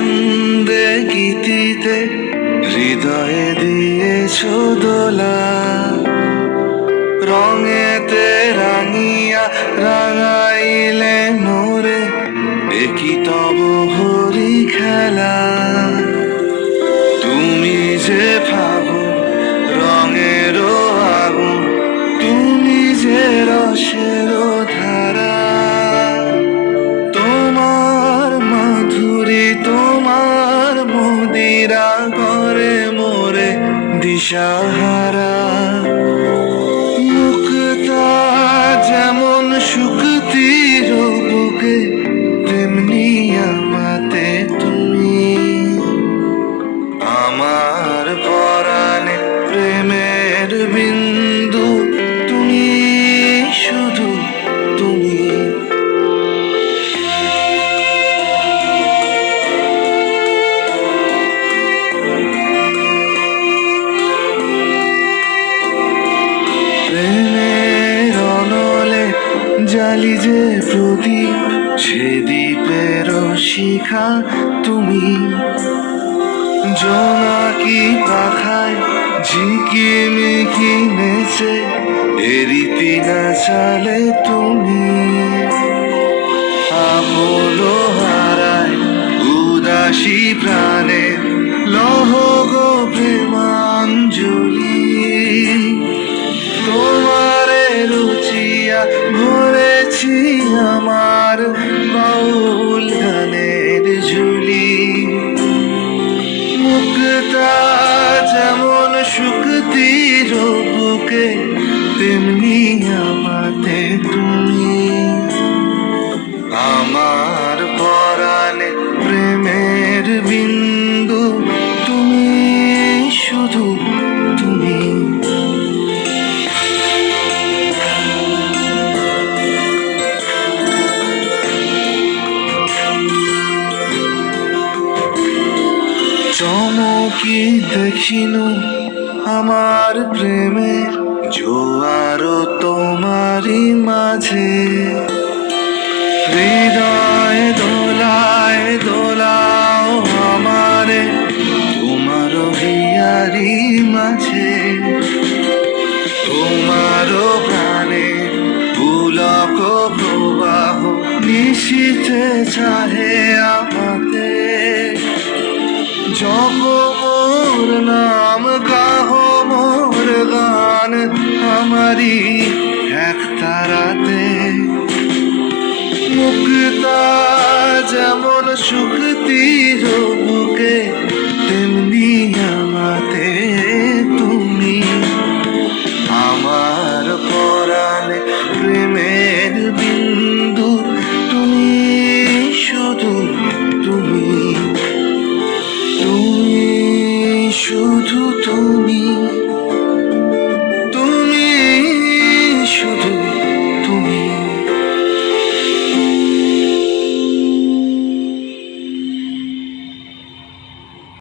ছন্দে গীতিতে হৃদয়ে দিয়েছ দোলা, রঙেতে রাঙিয়া রাঙাইলে মোরে, একই তব হরি খেলা। তুমি যে ফাগুন রঙের আগুন, তুমি যে রসের ধারা, তোমার মাধুরী তোমার মদিরা করে মোরে দিশাহারা। মুক্তা যেমন শুকতির বুকে, তেমনি আমাতে তুমি। আমার পরাণে প্রেমের বিন্দু, তুমি শুধু তুমি। প্রেমের অনলে জালি যে প্রদীপ, সে দ্বীপের শিখা তুমি। জোনাকি পাখায় ঝিকিমিকি নেচে, এরিতি নাচালে তুমি। আপলো হারায় উদাসী প্রাণে, লহ গো প্রেমাঞ্জলি। তোমারে রুচিয়া ভরেছি আমার বাউল গানের ঝুলি। মুক্তা যেমন শুকতির বুকে, তেমনি আমাতে তুমি। আমার পরাণে প্রেমের বিন্দু, তুমি শুধু তুমি। চমকি দেখিনু আমার প্রেমে জোয়ার তোমারই মাঝে। হৃদয় দোলায় দোলাও আমারে তোমার হিয়ারি মাঝে। তোমার প্রাণে পুলক প্রবাহ নিশীথে চাহে আমাতে। জপ মোর নাম গাহ মোর গান, আমারি এক তারাতে। মুক্তা যেমন শুকতির বুকে, তেমনি আমাতে তুমি। আমার পরাণে প্রেমের বিন্দু, তুমি শুধু তুমি। তুমি শুধু তুমি।